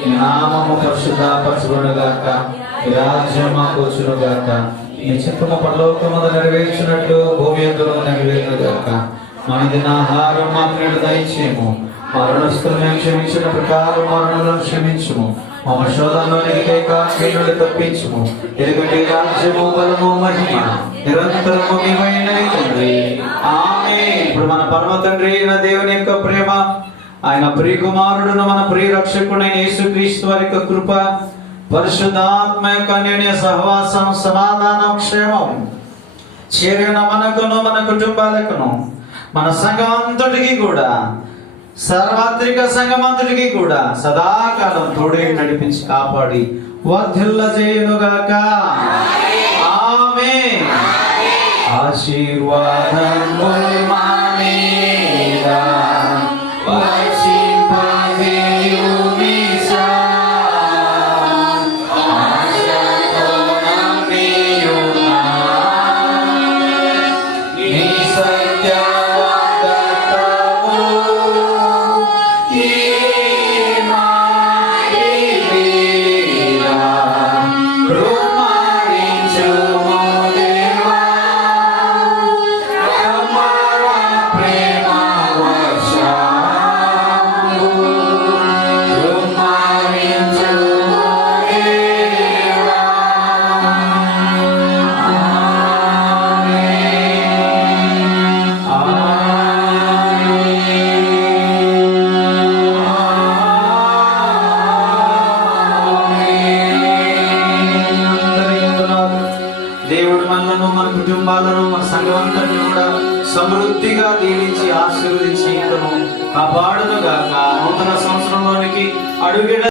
నీ నామము పరిశుద్ధపరచబడుగాక, నీ రాజ్యం మాకు వచ్చునుగాక, నీ చిత్తము పరలోకమందు నెరవేర్చినట్లు భూమి యందును నెరవేరునుగాక. మన దినాహారం మాకు నేడు దయచేయము, మరణస్తులను క్షమించిన ప్రకారం మరణులను క్షమించుము, మమ శోధనలోనికి లేక కీడును తప్పించుము. ఎందుకంటే రాజ్యము బలము మహిమ నిరంతరము మీవైనవి తండ్రి. ఆమేన్. ఇప్పుడు మన పరమ తండ్రి అయిన దేవుని యొక్క ప్రేమ, ఆయన ప్రియ కుమారుడును మన ప్రియ రక్షకుడైన యేసుక్రీస్తు వారి యొక్క కృప, పరిశుద్ధాత్మ యొక్క అన్యోన్య సహవాసం, సమాధానం, క్షేమం చేరిన మనకును మన కుటుంబాలకును మన సంఘమంతటికి కూడా, సార్వత్రిక సంఘమంతటికి కూడా సదాకాలం తోడే నడిపించి కాపాడి వర్ధిల్ల చేయునుగాక. ఆమేన్. ఆశీర్వాదము మా మీద దేవుడు మనలను, మన కుటుంబాలను, మన సంఘమంతటిని కూడా సమృద్ధిగా దీవించి ఆశీర్వదించి కాపాడునుగాక. నూతన సంవత్సరంలోనికి అడుగు